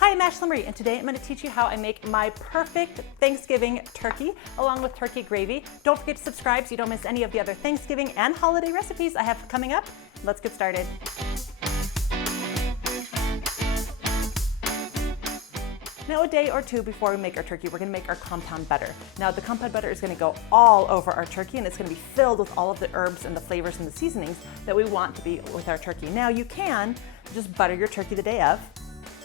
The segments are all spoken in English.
Hi, I'm Ashlee, and today I'm going to teach you how I make my perfect Thanksgiving turkey along with turkey gravy. Don't forget to subscribe so you don't miss any of the other Thanksgiving and holiday recipes I have coming up. Let's get started. Now, a day or two before we make our turkey, we're going to make our compound butter. Now, the compound butter is going to go all over our turkey, and it's going to be filled with all of the herbs and the flavors and the seasonings that we want to be with our turkey. Now, you can just butter your turkey the day of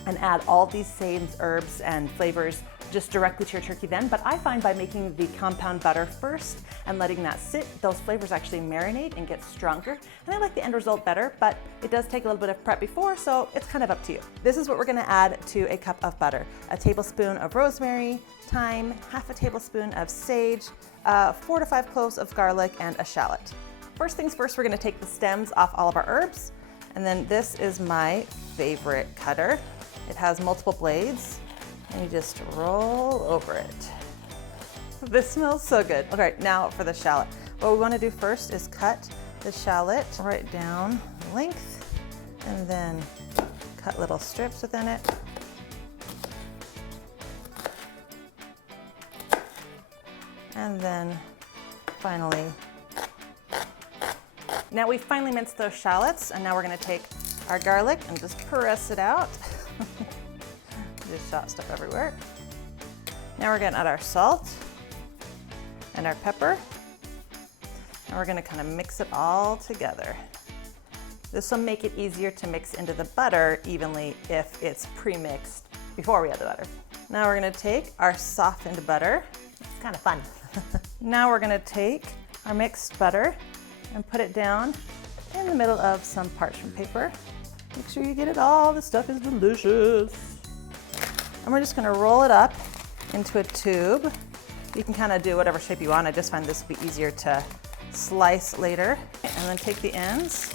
and add all these same herbs and flavors just directly to your turkey then, but I find by making the compound butter first and letting that sit, those flavors actually marinate and get stronger, and I like the end result better, but it does take a little bit of prep before, so it's kind of up to you. This is what we're gonna add to a cup of butter. A tablespoon of rosemary, thyme, half a tablespoon of sage, 4 to 5 cloves of garlic, and a shallot. First things first, we're gonna take the stems off all of our herbs, and then this is my favorite cutter. It has multiple blades, and you just roll over it. This smells so good. Okay, now for the shallot. What we want to do first is cut the shallot right down the length, and then cut little strips within it. And then finally, now we've finally minced those shallots, and now we're going to take our garlic and just press it out. Just shot stuff everywhere. Now we're gonna add our salt and our pepper, and we're gonna kind of mix it all together. This will make it easier to mix into the butter evenly if it's pre-mixed before we add the butter. Now we're gonna take our softened butter. It's kind of fun. Now we're gonna take our mixed butter and put it down in the middle of some parchment paper. Make sure you get it all. This stuff is delicious. And we're just gonna roll it up into a tube. You can kind of do whatever shape you want. I just find this will be easier to slice later. And then take the ends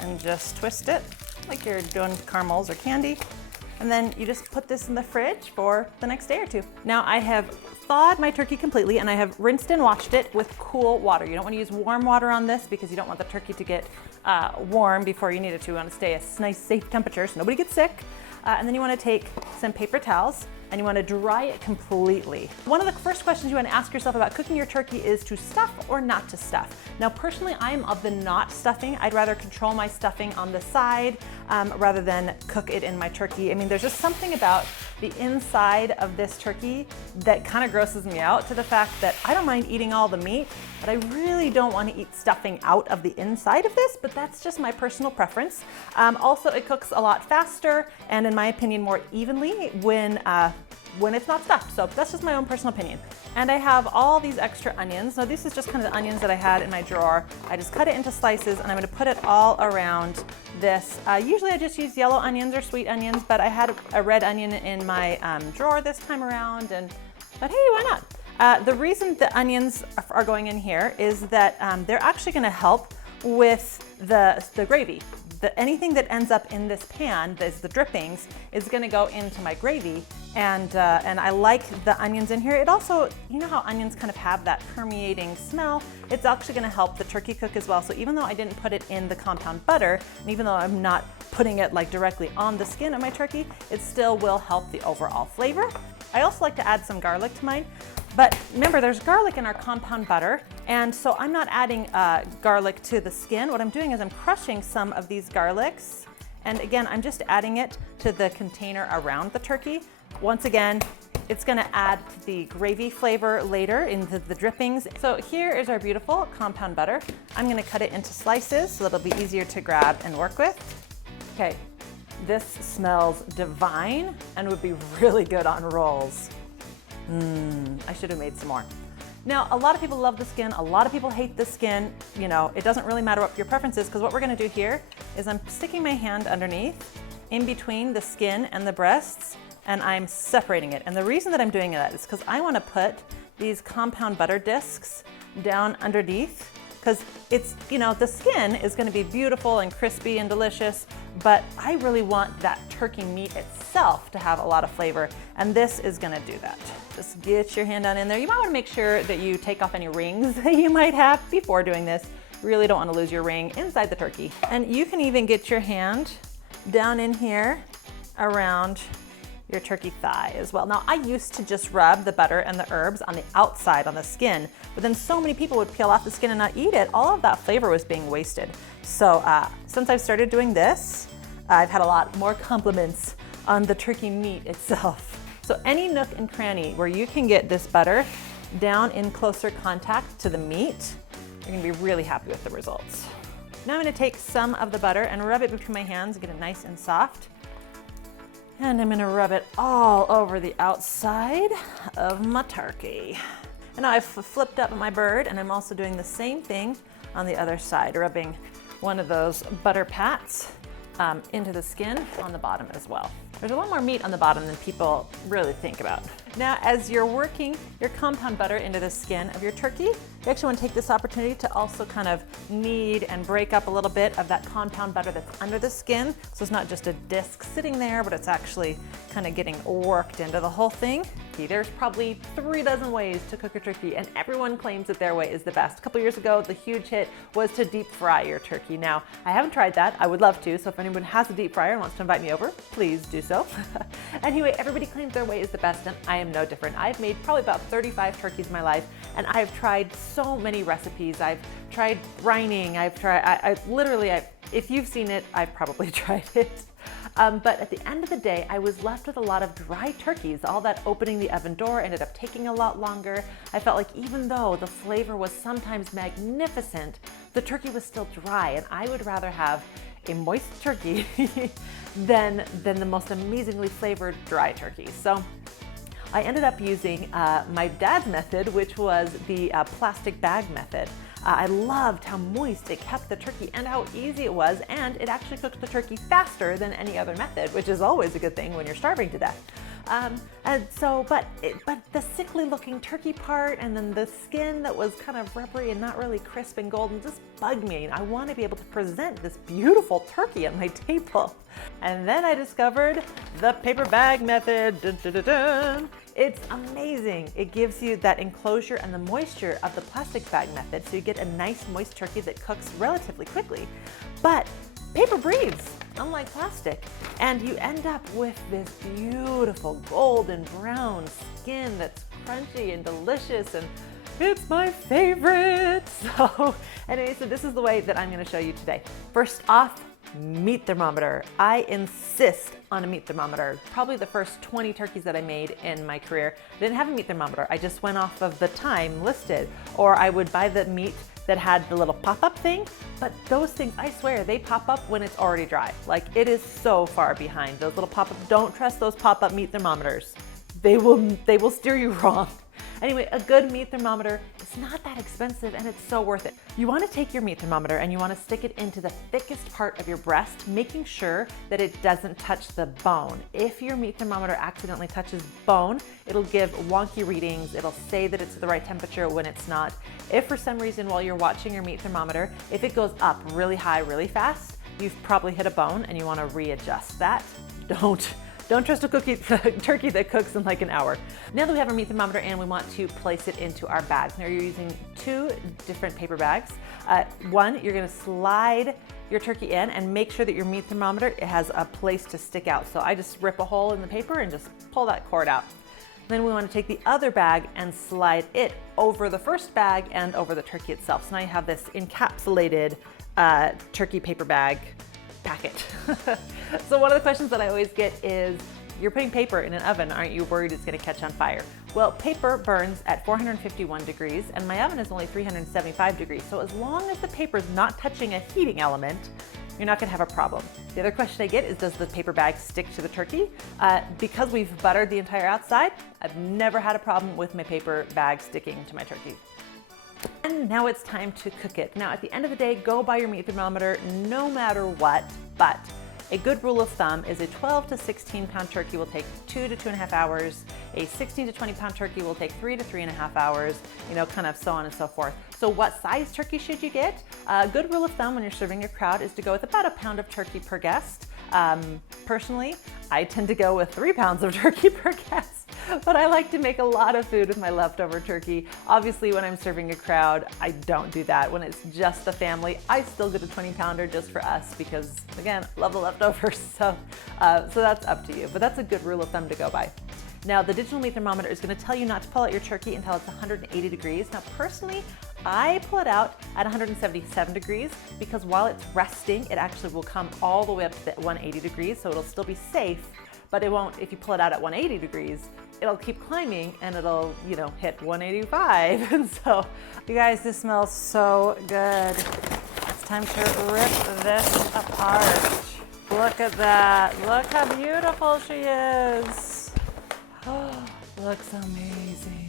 and just twist it like you're doing caramels or candy. And then you just put this in the fridge for the next day or two. Now I have thawed my turkey completely, and I have rinsed and washed it with cool water. You don't want to use warm water on this because you don't want the turkey to get warm before you need it to. You want to stay a nice safe temperature so nobody gets sick. And then you want to take some paper towels and you want to dry it completely. One of the first questions you want to ask yourself about cooking your turkey is to stuff or not to stuff. Now personally, I am of the not stuffing. I'd rather control my stuffing on the side rather than cook it in my turkey. I mean, there's just something about the inside of this turkey that kind of grosses me out, to the fact that I don't mind eating all the meat, but I really don't want to eat stuffing out of the inside of this, but that's just my personal preference. Also, it cooks a lot faster and in my opinion more evenly when it's not stuffed. So that's just my own personal opinion. And I have all these extra onions. Now this is just kind of the onions that I had in my drawer. I just cut it into slices and I'm gonna put it all around this. Usually I just use yellow onions or sweet onions, but I had a red onion in my drawer this time around, and but hey, why not? The reason the onions are going in here is that they're actually gonna help with the gravy. Anything that ends up in this pan, the drippings, is gonna go into my gravy, and I like the onions in here. It also, you know how onions kind of have that permeating smell? It's actually gonna help the turkey cook as well. So even though I didn't put it in the compound butter, and even though I'm not putting it like directly on the skin of my turkey, it still will help the overall flavor. I also like to add some garlic to mine. But remember, there's garlic in our compound butter, and so I'm not adding garlic to the skin. What I'm doing is I'm crushing some of these garlics, and again, I'm just adding it to the container around the turkey. Once again, it's gonna add the gravy flavor later into the drippings. So here is our beautiful compound butter. I'm gonna cut it into slices so it'll be easier to grab and work with. Okay, this smells divine and would be really good on rolls. I should have made some more. Now, a lot of people love the skin, a lot of people hate the skin. You know, it doesn't really matter what your preference is, because what we're gonna do here is I'm sticking my hand underneath, in between the skin and the breasts, and I'm separating it. And the reason that I'm doing that is because I wanna put these compound butter discs down underneath, because it's, you know, the skin is gonna be beautiful and crispy and delicious, but I really want that turkey meat itself to have a lot of flavor, and this is gonna do that. Just get your hand down in there. You might wanna make sure that you take off any rings that you might have before doing this. Really don't wanna lose your ring inside the turkey. And you can even get your hand down in here around your turkey thigh as well. Now, I used to just rub the butter and the herbs on the outside, on the skin, but then so many people would peel off the skin and not eat it. All of that flavor was being wasted. So since I've started doing this, I've had a lot more compliments on the turkey meat itself. So any nook and cranny where you can get this butter down in closer contact to the meat, you're gonna be really happy with the results. Now I'm gonna take some of the butter and rub it between my hands and get it nice and soft. And I'm gonna rub it all over the outside of my turkey. And now I've flipped up my bird, and I'm also doing the same thing on the other side, rubbing one of those butter pats into the skin on the bottom as well. There's a lot more meat on the bottom than people really think about. Now, as you're working your compound butter into the skin of your turkey, you actually want to take this opportunity to also kind of knead and break up a little bit of that compound butter that's under the skin. So it's not just a disc sitting there, but it's actually kind of getting worked into the whole thing. There's probably 3 dozen ways to cook a turkey, and everyone claims that their way is the best. A couple years ago, the huge hit was to deep fry your turkey. Now, I haven't tried that. I would love to, so if anyone has a deep fryer and wants to invite me over, please do so. Anyway, everybody claims their way is the best, and I am no different. I've made probably about 35 turkeys in my life, and I've tried so many recipes. I've tried brining, if you've seen it, I've probably tried it. But at the end of the day, I was left with a lot of dry turkeys. All that opening the oven door ended up taking a lot longer. I felt like even though the flavor was sometimes magnificent, the turkey was still dry, and I would rather have a moist turkey than the most amazingly flavored dry turkey. So I ended up using my dad's method, which was the plastic bag method. I loved how moist it kept the turkey and how easy it was, and it actually cooked the turkey faster than any other method, which is always a good thing when you're starving to death. But the sickly looking turkey part and then the skin that was kind of rubbery and not really crisp and golden just bugged me. I want to be able to present this beautiful turkey on my table. And then I discovered the paper bag method. Dun, dun, dun, dun. It's amazing. It gives you that enclosure and the moisture of the plastic bag method, so you get a nice moist turkey that cooks relatively quickly. But paper breathes, unlike plastic, and you end up with this beautiful golden brown skin that's crunchy and delicious, and it's my favorite. So this is the way that I'm going to show you today. First off, meat thermometer. I insist on a meat thermometer. Probably the first 20 turkeys that I made in my career didn't have a meat thermometer. I just went off of the time listed, or I would buy the meat that had the little pop-up thing, but those things, I swear, they pop up when it's already dry. Like, it is so far behind. Those little pop-up, don't trust those pop-up meat thermometers. They will steer you wrong. Anyway, a good meat thermometer is not that expensive, and it's so worth it. You want to take your meat thermometer and you want to stick it into the thickest part of your breast, making sure that it doesn't touch the bone. If your meat thermometer accidentally touches bone, it'll give wonky readings. It'll say that it's the right temperature when it's not. If for some reason while you're watching your meat thermometer, if it goes up really high really fast, you've probably hit a bone and you want to readjust that. Don't trust a turkey that cooks in like an hour. Now that we have our meat thermometer and we want to place it into our bags. Now you're using 2 different paper bags. One, you're gonna slide your turkey in and make sure that your meat thermometer has a place to stick out. So I just rip a hole in the paper and just pull that cord out. Then we want to take the other bag and slide it over the first bag and over the turkey itself. So now you have this encapsulated turkey paper bag packet. So one of the questions that I always get is, you're putting paper in an oven, aren't you worried it's going to catch on fire? Well, paper burns at 451 degrees and my oven is only 375 degrees. So as long as the paper is not touching a heating element, you're not going to have a problem. The other question I get is, does the paper bag stick to the turkey? Because we've buttered the entire outside, I've never had a problem with my paper bag sticking to my turkey. And now it's time to cook it. Now at the end of the day, go buy your meat thermometer no matter what, but a good rule of thumb is a 12 to 16 pound turkey will take 2 to 2.5 hours. A 16 to 20 pound turkey will take 3 to 3.5 hours, kind of so on and so forth. So what size turkey should you get? A good rule of thumb when you're serving a crowd is to go with about 1 pound of turkey per guest. Personally, I tend to go with 3 pounds of turkey per guest. But I like to make a lot of food with my leftover turkey. Obviously, when I'm serving a crowd, I don't do that. When it's just the family, I still get a 20-pounder just for us because, again, love the leftovers. So that's up to you. But that's a good rule of thumb to go by. Now, the digital meat thermometer is going to tell you not to pull out your turkey until it's 180 degrees. Now, personally, I pull it out at 177 degrees because while it's resting, it actually will come all the way up to 180 degrees, so it'll still be safe, but it won't, if you pull it out at 180 degrees, it'll keep climbing and it'll, hit 185. And so, you guys, this smells so good. It's time to rip this apart. Look at that. Look how beautiful she is. Oh, looks amazing.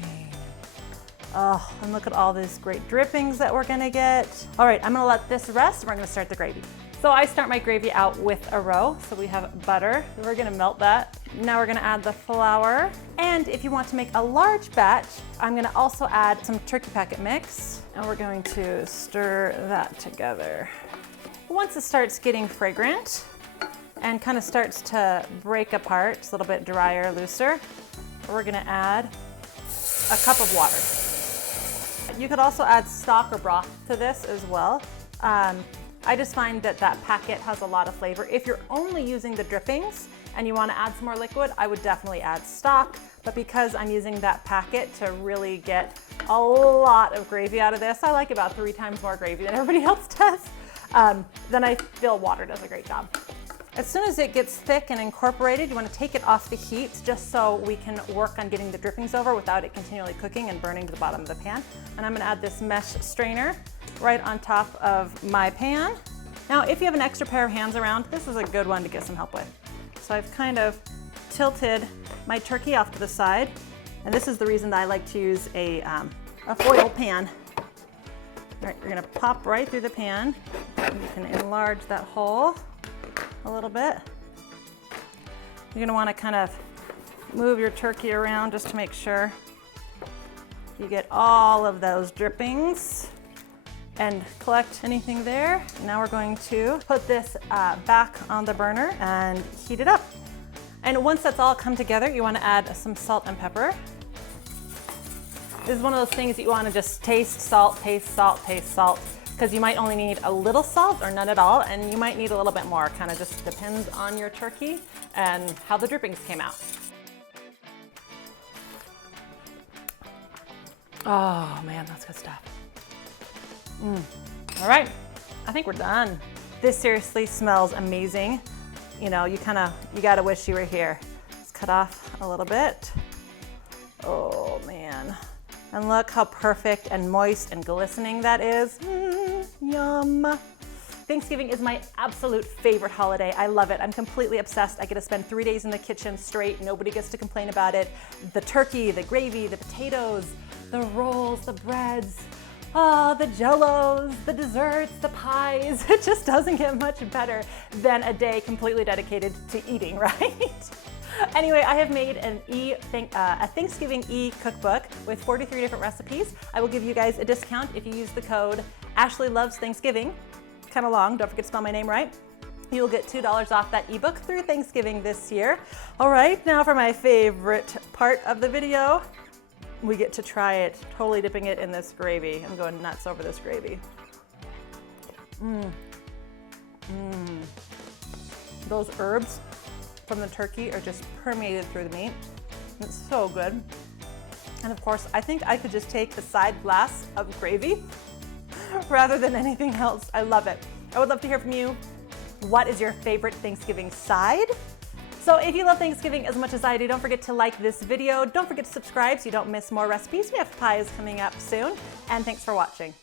Oh, and look at all these great drippings that we're gonna get. All right, I'm gonna let this rest and we're gonna start the gravy. So I start my gravy out with a roe. So we have butter, we're gonna melt that. Now we're gonna add the flour. And if you want to make a large batch, I'm gonna also add some turkey packet mix. And we're going to stir that together. Once it starts getting fragrant and kind of starts to break apart, it's a little bit drier, looser, we're gonna add a cup of water. You could also add stock or broth to this as well. I just find that packet has a lot of flavor. If you're only using the drippings and you want to add some more liquid, I would definitely add stock. But because I'm using that packet to really get a lot of gravy out of this, I like about 3 times more gravy than everybody else does, then I feel water does a great job. As soon as it gets thick and incorporated, you want to take it off the heat just so we can work on getting the drippings over without it continually cooking and burning to the bottom of the pan. And I'm going to add this mesh strainer right on top of my pan. Now, if you have an extra pair of hands around, this is a good one to get some help with. So I've kind of tilted my turkey off to the side, and this is the reason that I like to use a foil pan. All right, you're going to pop right through the pan. You can enlarge that hole a little bit. You're going to want to kind of move your turkey around just to make sure you get all of those drippings and collect anything there. Now we're going to put this back on the burner and heat it up. And once that's all come together, you want to add some salt and pepper. This is one of those things that you want to just taste salt, taste salt, taste salt, because you might only need a little salt or none at all, and you might need a little bit more. Kind of just depends on your turkey and how the drippings came out. Oh man, that's good stuff. All right, I think we're done. This seriously smells amazing. You gotta wish you were here. Let's cut off a little bit. Oh man. And look how perfect and moist and glistening that is. Yum. Thanksgiving is my absolute favorite holiday. I love it. I'm completely obsessed. I get to spend 3 days in the kitchen straight. Nobody gets to complain about it. The turkey, the gravy, the potatoes, the rolls, the breads, the jellos, the desserts, the pies. It just doesn't get much better than a day completely dedicated to eating, right? Anyway, I have made a Thanksgiving cookbook with 43 different recipes. I will give you guys a discount if you use the code Ashlee Loves Thanksgiving. Kind of long, don't forget to spell my name right. You'll get $2 off that ebook through Thanksgiving this year. All right, now for my favorite part of the video. We get to try it, totally dipping it in this gravy. I'm going nuts over this gravy. Those herbs from the turkey are just permeated through the meat. It's so good. And of course, I think I could just take a side glass of gravy rather than anything else. I love it. I would love to hear from you. What is your favorite Thanksgiving side? So if you love Thanksgiving as much as I do, don't forget to like this video. Don't forget to subscribe so you don't miss more recipes. We have pies coming up soon. And thanks for watching.